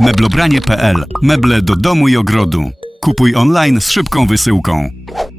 Meblobranie.pl Meble do domu i ogrodu. Kupuj online z szybką wysyłką.